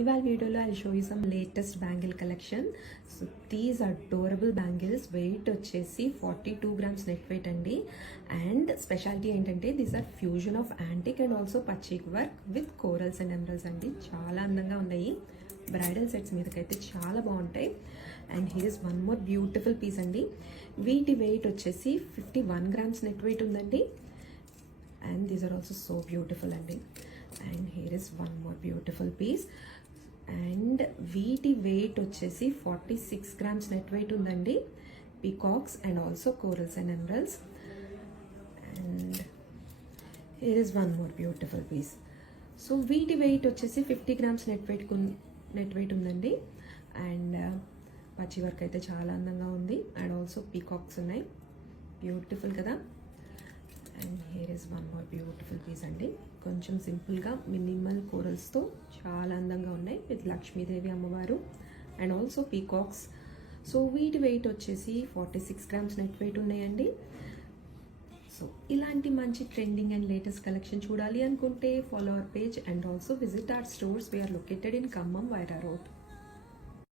ఇవాళ వీడియోలో I show you some latest bangle collection. So these adorable bangles, weight వచ్చేసి 42 grams net weight అండి. And speciality ఏంటంటే these are fusion of antique and also pachchi work with corals and emeralds అండి. చాలా అందంగా ఉన్నాయి. Bridal sets మీదకైతే చాలా బాగుంటాయి. And here is one more beautiful piece అండి. వీటి వెయిట్ వచ్చేసి 51 గ్రామ్స్ నెట్ వెయిట్ ఉందండి. And these are also so beautiful అండి. And here is one more beautiful piece. And వీటి వెయిట్ వచ్చేసి 46 గ్రామ్స్ నెట్ వెయిట్ ఉందండి. Peacocks and also corals and emeralds. And here is one more beautiful piece. So వీటి weight వచ్చేసి 50 grams net weight ఉందండి. And పచ్చి work అయితే చాలా అందంగా ఉంది. అండ్ ఆల్సో పీకాక్స్ ఉన్నాయి. బ్యూటిఫుల్ కదా. And here is one more beautiful piece అండి. కొంచెం సింపుల్గా మినిమల్ కోరల్స్తో చాలా అందంగా ఉన్నాయి విత్ లక్ష్మీదేవి అమ్మవారు అండ్ ఆల్సో పీకాక్స్. సో వీటి వెయిట్ వచ్చేసి 46 గ్రామ్స్ నెట్ వెయిట్ ఉన్నాయండి. సో ఇలాంటి మంచి ట్రెండింగ్ అండ్ లేటెస్ట్ కలెక్షన్ చూడాలి అనుకుంటే follow our page and also visit our stores. We're located in Khammam Wyra road.